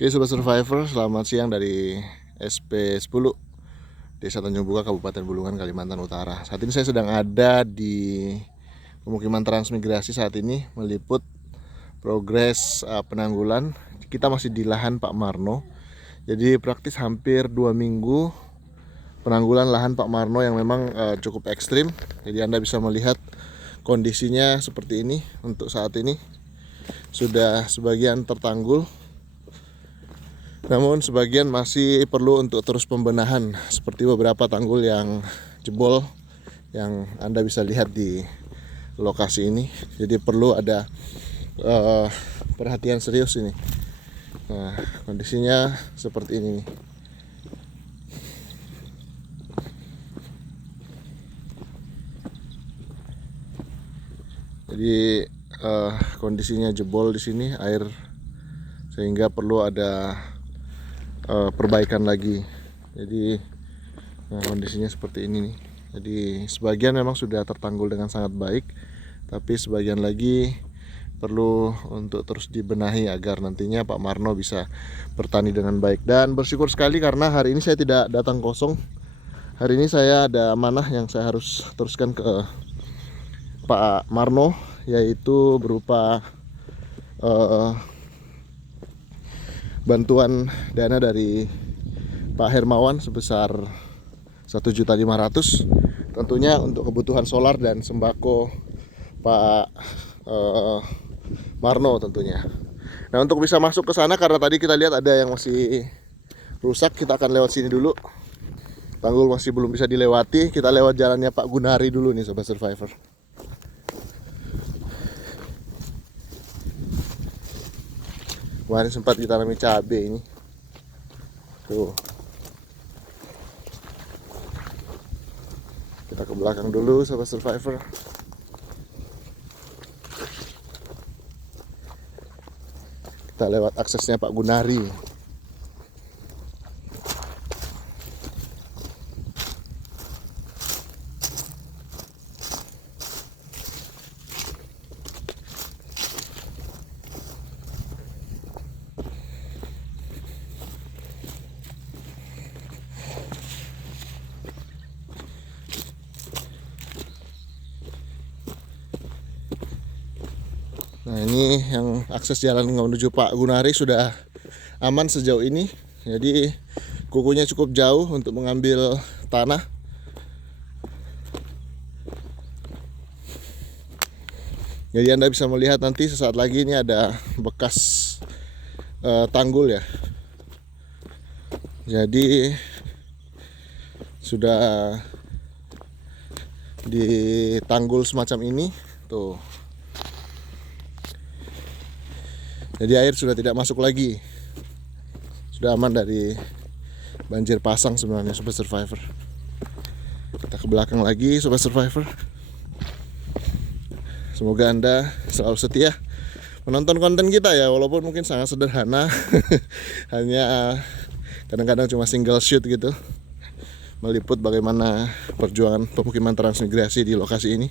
Oke Sobat Survivor, selamat siang dari SP10 Desa Tanjung Buka, Kabupaten Bulungan, Kalimantan Utara. Saat ini saya sedang ada di pemukiman transmigrasi saat ini meliput progres penanggulan. Kita masih di lahan Pak Marno. Jadi praktis hampir 2 minggu penanggulan lahan Pak Marno yang memang cukup ekstrim. Jadi Anda bisa melihat kondisinya seperti ini. Untuk saat ini sudah sebagian tertanggul, namun sebagian masih perlu untuk terus pembenahan, seperti beberapa tanggul yang jebol yang Anda bisa lihat di lokasi ini. Jadi perlu ada perhatian serius ini. Nah, kondisinya seperti ini nih. Jadi kondisinya jebol di sini air, sehingga perlu ada perbaikan lagi. Jadi kondisinya seperti ini nih. Jadi sebagian memang sudah tertanggul dengan sangat baik, tapi sebagian lagi perlu untuk terus dibenahi agar nantinya Pak Marno bisa bertani dengan baik. Dan bersyukur sekali karena hari ini saya tidak datang kosong. Hari ini saya ada amanah yang saya harus teruskan ke Pak Marno, yaitu berupa bantuan dana dari Pak Hermawan sebesar 1.500.000, tentunya untuk kebutuhan solar dan sembako Pak Marno tentunya. Nah, untuk bisa masuk ke sana, karena tadi kita lihat ada yang masih rusak, kita akan lewat sini dulu. Tanggul masih belum bisa dilewati, kita lewat jalannya Pak Gunari dulu nih Sobat Survivor. Kemarin sempat ditanami cabai ini. Tuh. Kita ke belakang dulu Sobat Survivor. Kita lewat aksesnya Pak Gunari. Nah, ini yang akses jalan menuju Pak Gunari sudah aman sejauh ini. Jadi kukunya cukup jauh untuk mengambil tanah. Jadi Anda bisa melihat nanti sesaat lagi ini ada bekas tanggul ya. Jadi sudah ditanggul semacam ini tuh. Jadi air sudah tidak masuk lagi. Sudah aman dari banjir pasang sebenarnya Sobat Survivor. Kita ke belakang lagi Sobat Survivor. Semoga Anda selalu setia menonton konten kita ya, walaupun mungkin sangat sederhana. Hanya kadang-kadang cuma single shoot gitu, meliput bagaimana perjuangan pemukiman transmigrasi di lokasi ini.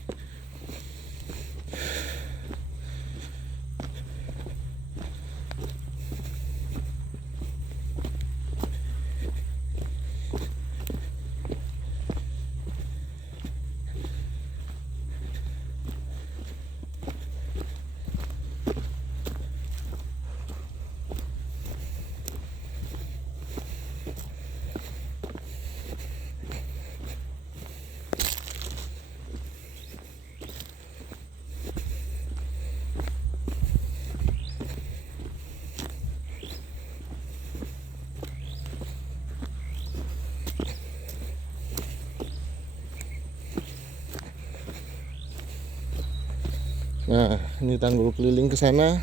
Nah, ini tanggul keliling ke sana.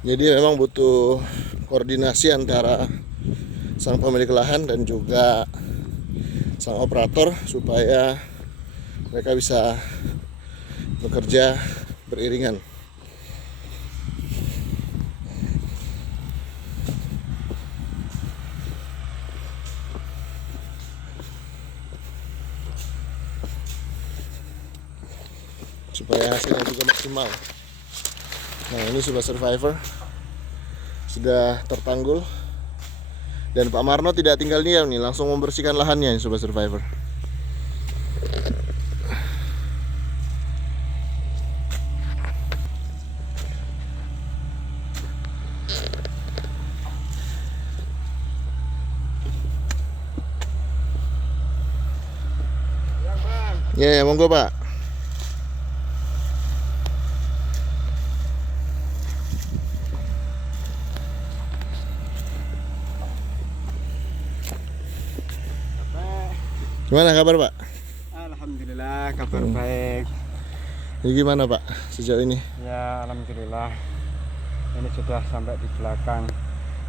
Jadi memang butuh koordinasi antara sang pemilik lahan dan juga sang operator supaya mereka bisa bekerja beriringan. supaya hasilnya juga maksimal. Nah, ini Sobat Survivor sudah tertanggul dan Pak Marno tidak tinggal diam nih, langsung membersihkan lahannya nih, Sobat Survivor. Ya, monggo Pak. Gimana kabar Pak? Alhamdulillah, kabar baik. Jadi gimana Pak sejauh ini? Ya, alhamdulillah. Ini sudah sampai di belakang.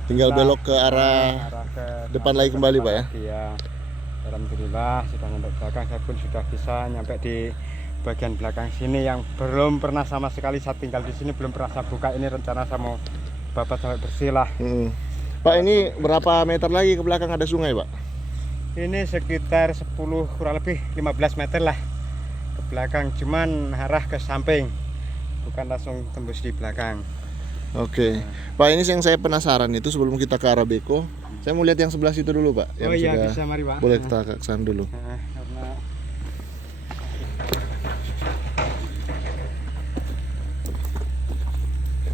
Tinggal belok ke arah ke depan lagi kembali Pak ya? Iya. Alhamdulillah sudah sampai belakang. Saya pun sudah bisa nyampe di bagian belakang sini yang belum pernah sama sekali saya tinggal di sini, belum pernah saya buka. Ini rencana saya mau babat sampai bersih lah. Pak, ini berapa meter lagi ke belakang ada sungai Pak? Ini sekitar 10 kurang lebih 15 meter lah ke belakang, cuman arah ke samping, bukan langsung tembus di belakang. Oke. Pak, ini yang saya penasaran itu sebelum kita ke arah Beko, saya mau lihat yang sebelah situ dulu Pak. Yang iya, sudah bisa, mari Pak. Boleh kita ke sana dulu.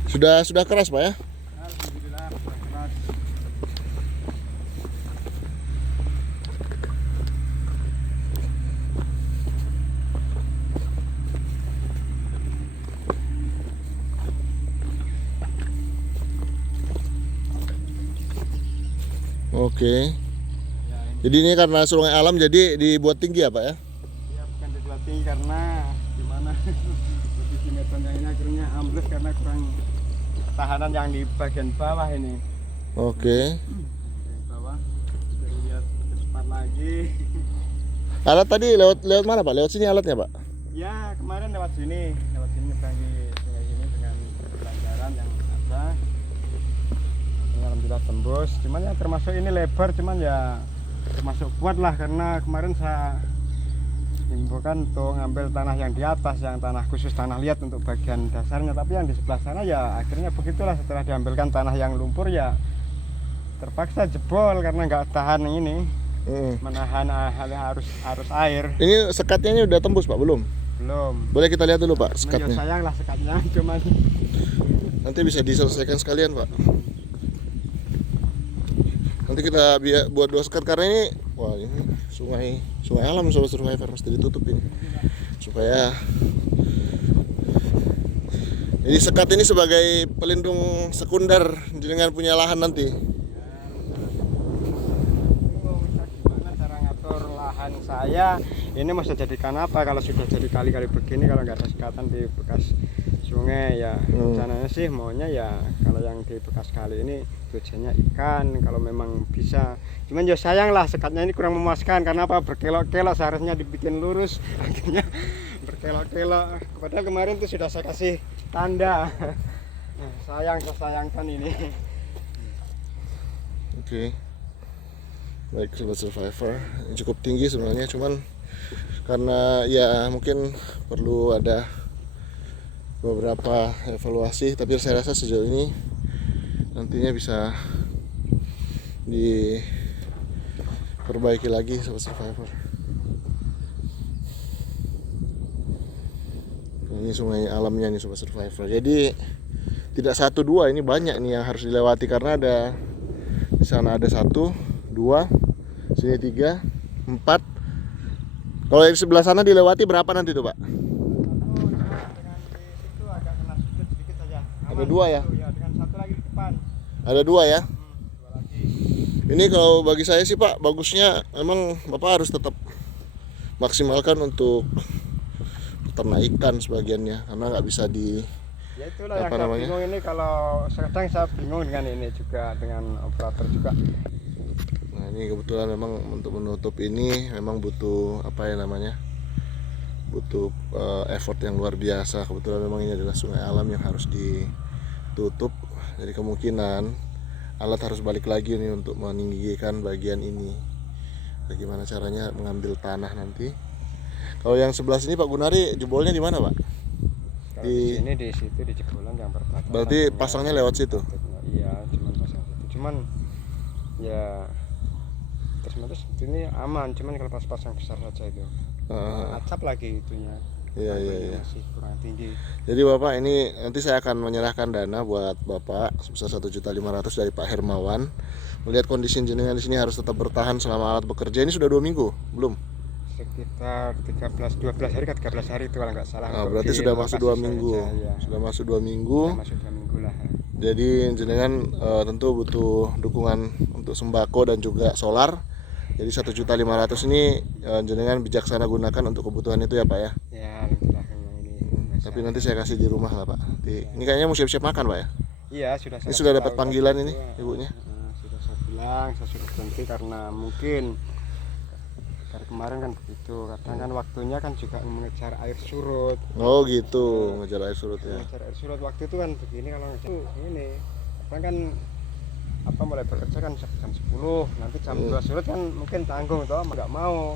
Karena Sudah keras Pak ya? alhamdulillah keras. Oke. Ya, Jadi ini karena sungai alam jadi dibuat tinggi ya Pak ya? ya bukan dibuat tinggi karena gimana posisi medan yang ini akhirnya ambles karena kurang tahanan yang di bagian bawah ini. Oke. Bagian bawah bisa lihat ke depan lagi. Alat tadi lewat mana Pak? Lewat sini alatnya Pak? Ya, kemarin lewat sini nyebrang di sungai ini dengan pelajaran yang ada. Ini alhamdulillah tembus. Cuman ya termasuk ini lebar, cuman ya termasuk kuat lah karena kemarin saya himbaukan untuk ngambil tanah yang di atas, yang tanah khusus, tanah liat untuk bagian dasarnya. Tapi yang di sebelah sana ya akhirnya begitulah, setelah diambilkan tanah yang lumpur ya terpaksa jebol karena nggak tahan ini. Menahan arus air. Ini sekatnya ini udah tembus Pak belum? Belum. Boleh kita lihat dulu Pak Ya sekatnya. sayang lah sekatnya, cuman Nanti bisa diselesaikan sekalian Pak. Nanti kita buat 2 sekat karena ini, wah ini sungai alam Sobat Survivor, mesti ditutupin supaya jadi sekat ini sebagai pelindung sekunder dengan punya lahan nanti. gimana cara ngatur lahan saya ini mau saya jadikan apa kalau sudah jadi kali-kali begini, kalau nggak ada sekatan di bekas sungai ya. Rencananya sih maunya ya kalau yang di bekas kali ini tujuannya ikan kalau memang bisa, cuman ya sayang lah sekatnya ini kurang memuaskan karena apa, berkelok-kelok, seharusnya dibikin lurus akhirnya berkelok-kelok. Padahal kemarin tuh sudah saya kasih tanda. Sayangkan ini. Oke. Baik Sobat Survivor, ini cukup tinggi sebenarnya, cuman karena ya mungkin perlu ada beberapa evaluasi, tapi saya rasa sejauh ini nantinya bisa diperbaiki lagi Sobat Survivor. Ini sungai alamnya nih Sobat Survivor, jadi tidak 1 2, ini banyak nih yang harus dilewati karena ada di sana ada 1 2, sini 3 4. Kalau di sebelah sana dilewati berapa nanti tuh Pak? Ada 2 ya? Dengan 1 lagi di depan. Ada 2 ya? 2 lagi. Ini kalau bagi saya sih Pak, bagusnya memang Bapak harus tetap maksimalkan untuk peternak ikan sebagiannya, karena nggak bisa di Ya itulah yang saya bingung ini, kalau kadang saya bingung dengan ini juga, dengan operator juga. Nah ini kebetulan memang untuk menutup ini memang butuh apa ya namanya, butuh effort yang luar biasa. Kebetulan memang ini adalah sungai alam yang harus ditutup, jadi kemungkinan alat harus balik lagi nih untuk meninggikan bagian ini. Bagaimana caranya mengambil tanah nanti. Kalau yang sebelah sini Pak Gunari jebolnya di mana Pak? di sini di situ di jebolan yang perbatasan. Berarti pasangnya lewat situ. Iya, cuman pasang situ. Cuman ya terus ini aman, cuman kalau pas pasang besar saja itu. Acap lagi itunya. Iya. Masih kurang tinggi. Jadi Bapak, ini nanti saya akan menyerahkan dana buat Bapak sebesar 1.500.000 dari Pak Hermawan. Melihat kondisi jenengan di sini harus tetap bertahan selama alat bekerja. Ini sudah 2 minggu belum? Sekitar 12 hari ke 13 hari itu kalau nggak salah. Berarti sudah masuk 2 minggu. Ya. Sudah masuk 2 minggu. Sudah masuk 2 minggu lah. Jadi jenengan tentu butuh dukungan untuk sembako dan juga solar. Jadi 1.500.000 ini jenengan bijaksana gunakan untuk kebutuhan itu ya Pak ya. Ya, alhamdulillah memang ini. Tapi nanti saya kasih di rumah lah Pak. Ini kayaknya mau siap-siap makan Pak ya. Iya, sudah. Ini sudah dapat panggilan ini ibunya. Sudah saya bilang, saya sudah berhenti karena mungkin dari kemarin kan begitu. Kadang kan waktunya kan juga mengejar air surut. Oh gitu, ngejar air surut ya. Mengejar air surut waktu itu kan begini kalau ini. Kadang kan mulai bekerja kan jam 10, nanti jam 2 surut kan mungkin tanggung toh, nggak mau.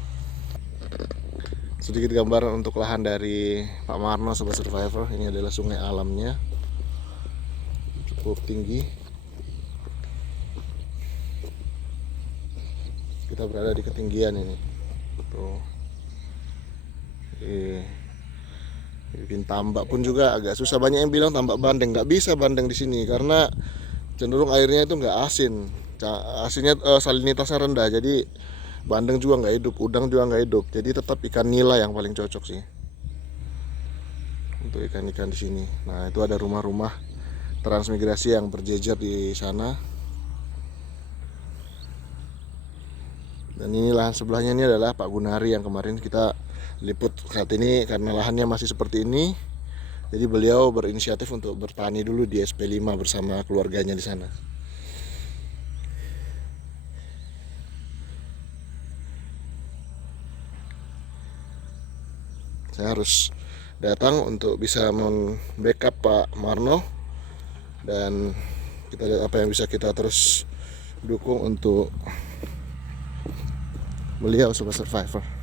Sedikit gambaran untuk lahan dari Pak Marno Sobat Survivor. Ini adalah sungai alamnya, cukup tinggi. Kita berada di ketinggian ini. Tuh. Bikin tambak pun juga agak susah. Banyak yang bilang tambak bandeng, nggak bisa bandeng di sini karena cenderung airnya itu nggak asin. Asinnya salinitasnya rendah, jadi bandeng juga nggak hidup, udang juga nggak hidup. Jadi tetap ikan nila yang paling cocok sih untuk ikan-ikan di sini. Nah itu ada rumah-rumah transmigrasi yang berjejer di sana. Dan ini lahan sebelahnya ini adalah Pak Gunari yang kemarin kita liput saat ini karena lahannya masih seperti ini. Jadi beliau berinisiatif untuk bertani dulu di SP5 bersama keluarganya di sana. Saya harus datang untuk bisa membackup Pak Marno dan kita lihat apa yang bisa kita terus dukung untuk beliau Sobat Survivor.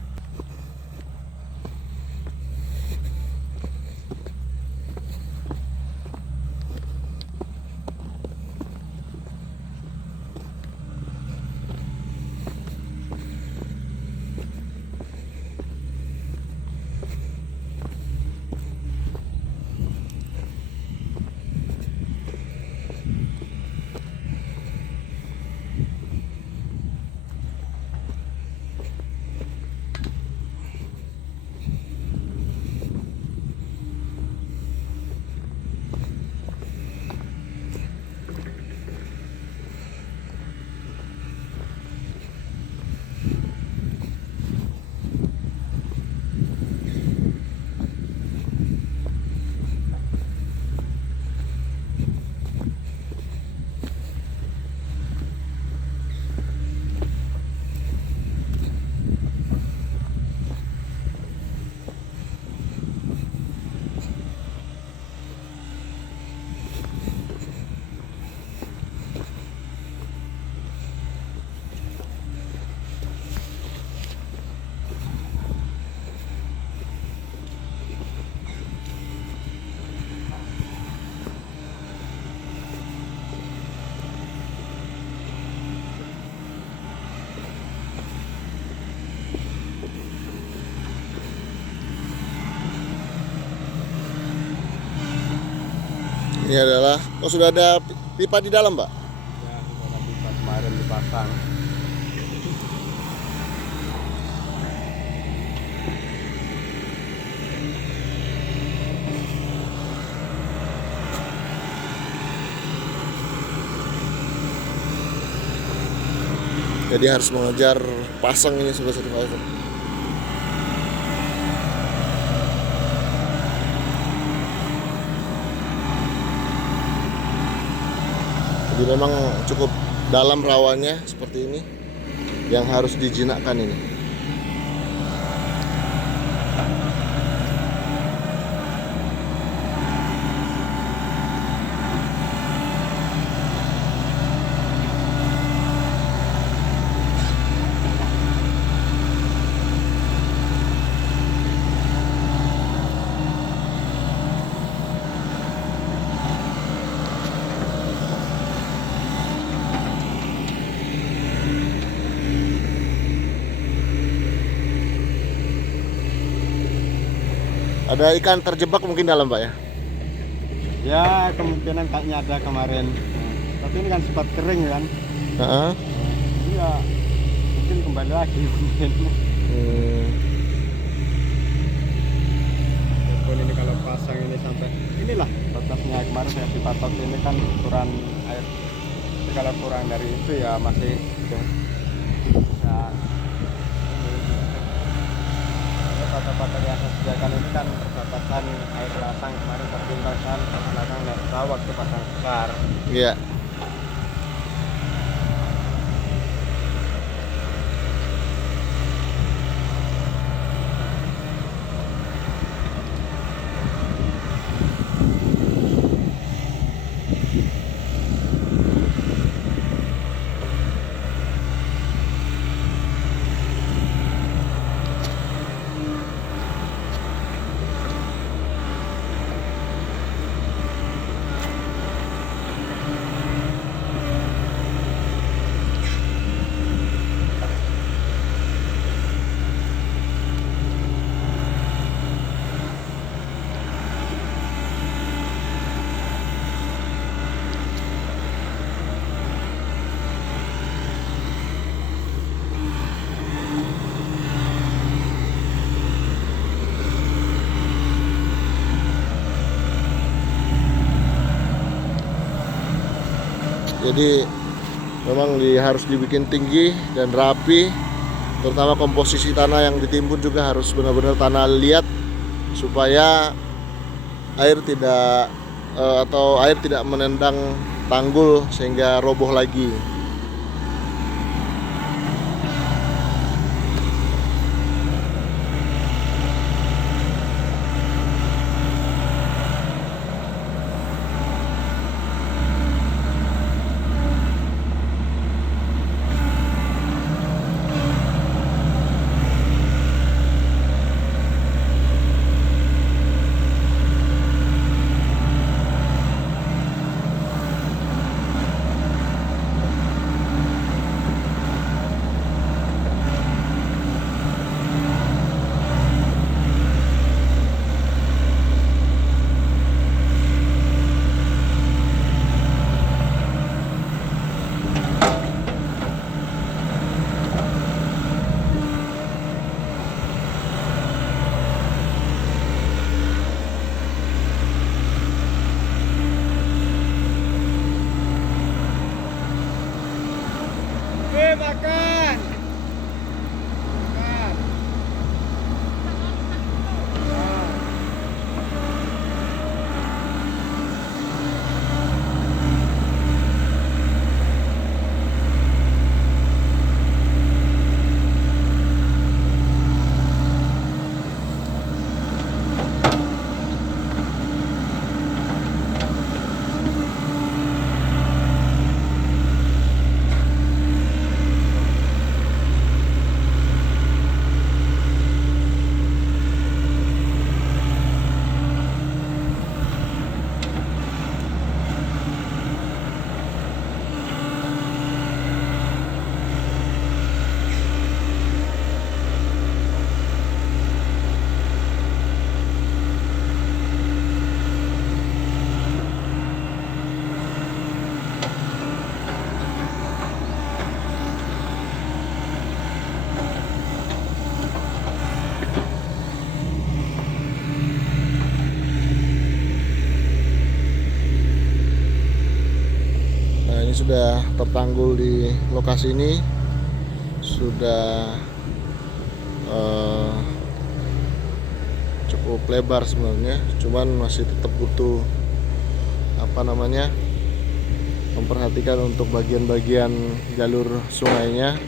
Ini adalah, sudah ada pipa di dalam Pak? Ya, sudah pipa kemarin dipasang. Jadi harus mengejar pasang ini Sobat Survivor. Jadi memang cukup dalam rawannya seperti ini yang harus dijinakkan ini. Ada ikan terjebak mungkin dalam Pak ya? Ya kemungkinan kayaknya ada kemarin. Tapi ini kan sempat kering kan. Heeh. Jadi ya mungkin kembali lagi mungkin. Walaupun ini kalau pasang ini sampai inilah batasnya kemarin saya dipatok ini kan ukuran air. Jadi kalau kurang dari itu ya masih bisa. Patok-patok yang saya sediakan ini kan perbatasan air pasang kemarin perpindahan ke belakang neta waktu pasang besar. Iya. Jadi memang harus dibikin tinggi dan rapi, terutama komposisi tanah yang ditimbun juga harus benar-benar tanah liat supaya air tidak atau air tidak menendang tanggul sehingga roboh lagi. Makan. Makan. Sudah tertanggul di lokasi ini, sudah cukup lebar sebenarnya, cuman masih tetap butuh memperhatikan untuk bagian-bagian jalur sungainya,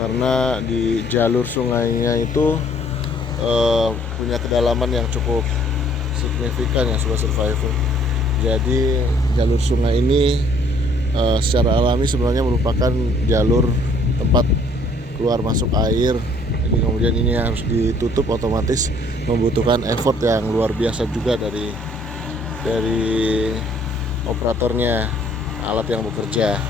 karena di jalur sungainya itu punya kedalaman yang cukup signifikan ya Sobat Survivor. Jadi jalur sungai ini secara alami sebenarnya merupakan jalur tempat keluar masuk air. Jadi kemudian ini harus ditutup, otomatis membutuhkan effort yang luar biasa juga dari operatornya, alat yang bekerja.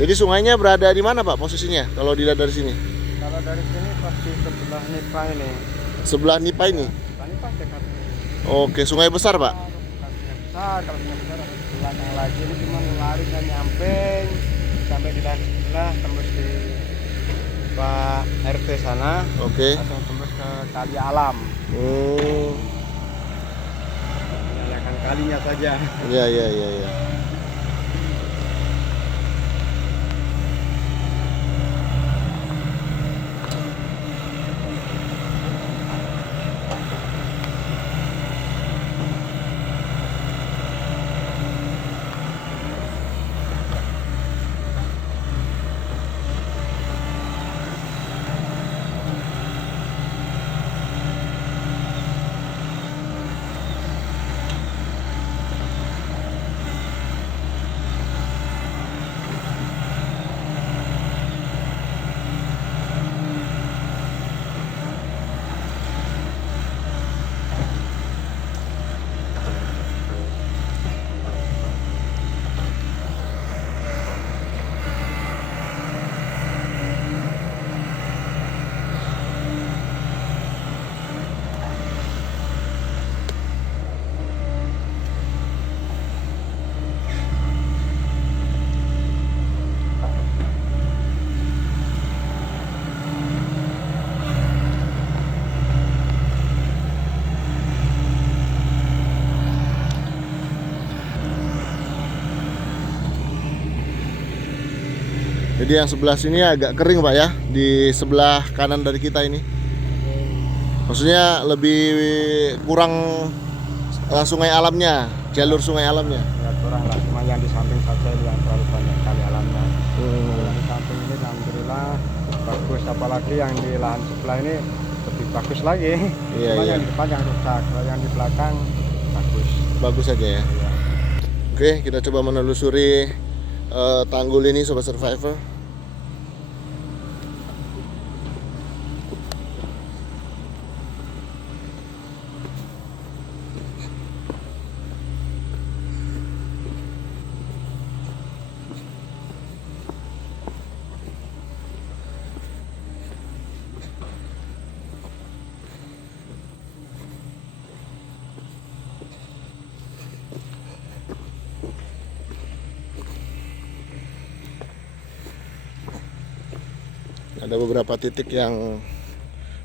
Jadi sungainya berada di mana Pak posisinya kalau dilihat dari sini? Kalau dari sini pasti sebelah Nipa ini. Sebelah Nipa ini. Tani pas dekat ini. Oke, sungai besar Pak. Bukan sungai besar, kalau sungai besar harus ke belakang lagi. Ini cuma lari dan nyamping sampai di lahan sebelah, tembus di Pak RT sana, Oke. langsung tembus ke Kali Alam. Oh, Menyalakan kalinya saja. iya iya iya iya. Jadi yang sebelah sini agak kering Pak ya, di sebelah kanan dari kita ini. Maksudnya lebih kurang sungai alamnya, jalur sungai alamnya. Ya kurang lah, cuma yang di samping saja yang terlalu banyak kali alamnya. Yang di samping ini alhamdulillah bagus, apalagi yang di lahan sebelah ini lebih bagus lagi. Iya, Cuma iya. yang di depan yang rusak, kalau yang di belakang bagus. Bagus aja ya. Iya. Oke, kita coba menelusuri tanggul ini Sobat Survivor. Ada beberapa titik yang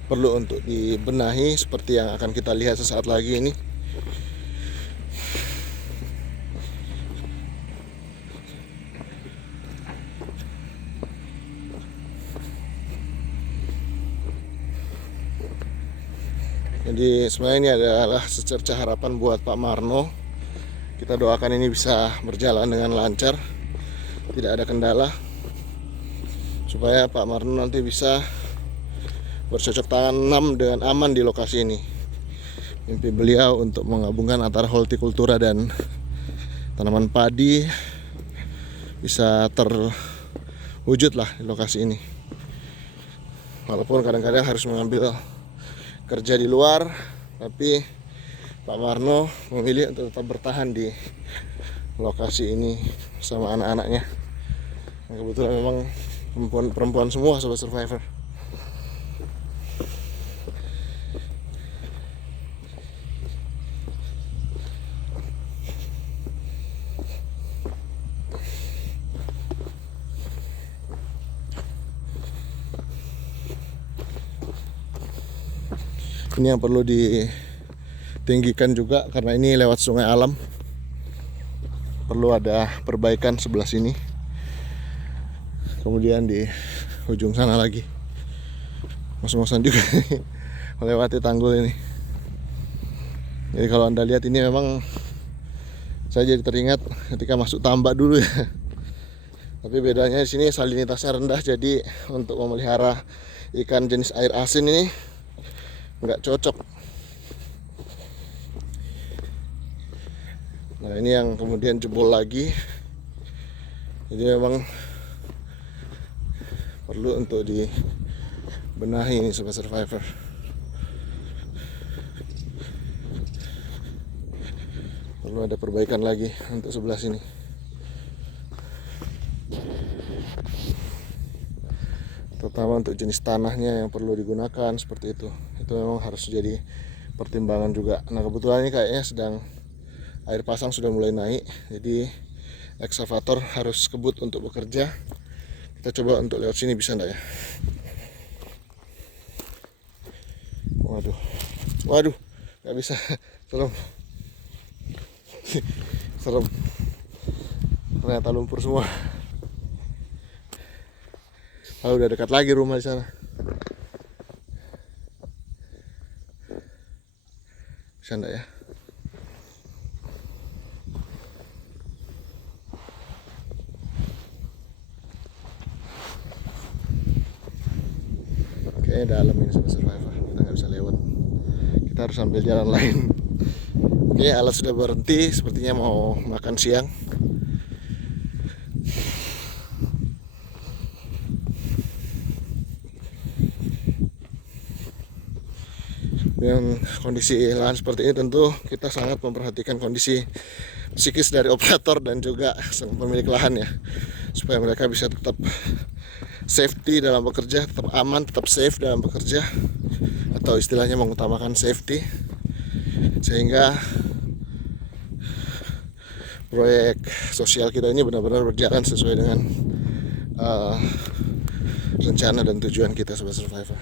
perlu untuk dibenahi seperti yang akan kita lihat sesaat lagi ini. Jadi sebenarnya ini adalah secerca harapan buat Pak Marno. Kita doakan ini bisa berjalan dengan lancar, tidak ada kendala, supaya Pak Marno nanti bisa bercocok tanam dengan aman di lokasi ini. Mimpi beliau untuk menggabungkan antara hortikultura dan tanaman padi bisa terwujud lah di lokasi ini. Walaupun kadang-kadang harus mengambil kerja di luar, tapi Pak Marno memilih untuk tetap bertahan di lokasi ini bersama anak-anaknya. Kebetulan memang perempuan semua Sobat Survivor. Ini yang perlu ditinggikan juga karena ini lewat sungai alam. Perlu ada perbaikan sebelah sini. Kemudian di ujung sana lagi. Ngos-ngosan juga melewati tanggul ini. Jadi kalau Anda lihat ini memang saya jadi teringat ketika masuk tambak dulu ya. Tapi bedanya di sini salinitasnya rendah, jadi untuk memelihara ikan jenis air asin ini nggak cocok. Nah ini yang kemudian jebol lagi. Jadi memang perlu untuk dibenahi ini Sobat Survivor. Perlu ada perbaikan lagi untuk sebelah sini. Terutama untuk jenis tanahnya yang perlu digunakan seperti itu. itu memang harus jadi pertimbangan juga. Nah kebetulan ini kayaknya sedang air pasang sudah mulai naik, jadi ekskavator harus kebut untuk bekerja. Kita coba untuk lewat sini bisa enggak ya? Waduh, nggak bisa, serem. Serem, ternyata lumpur semua. Udah dekat lagi rumah di sana. Bisa enggak ya? Kayaknya dalam ini Sobat Survivor, kita nggak bisa lewat. Kita harus ambil jalan lain. Oke, alat sudah berhenti, sepertinya mau makan siang. Dengan kondisi lahan seperti ini tentu kita sangat memperhatikan kondisi psikis dari operator dan juga pemilik lahan ya, supaya mereka bisa tetap safety dalam bekerja, tetap aman, tetap safe dalam bekerja, atau istilahnya mengutamakan safety, sehingga proyek sosial kita ini benar-benar berjalan sesuai dengan rencana dan tujuan kita Sobat Survivor.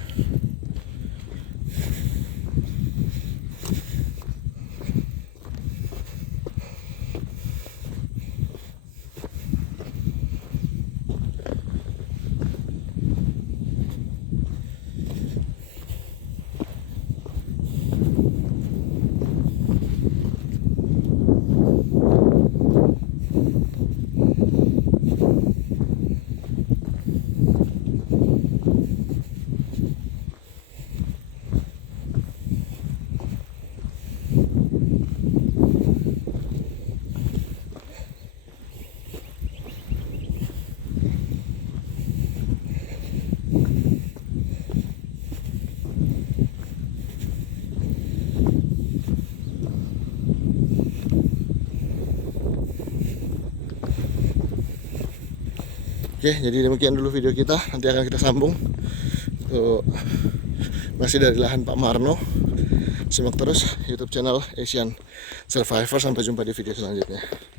Oke, jadi demikian dulu video kita. Nanti akan kita sambung. Tuh, masih dari lahan Pak Marno. Simak terus YouTube channel Asian Survivor. Sampai jumpa di video selanjutnya.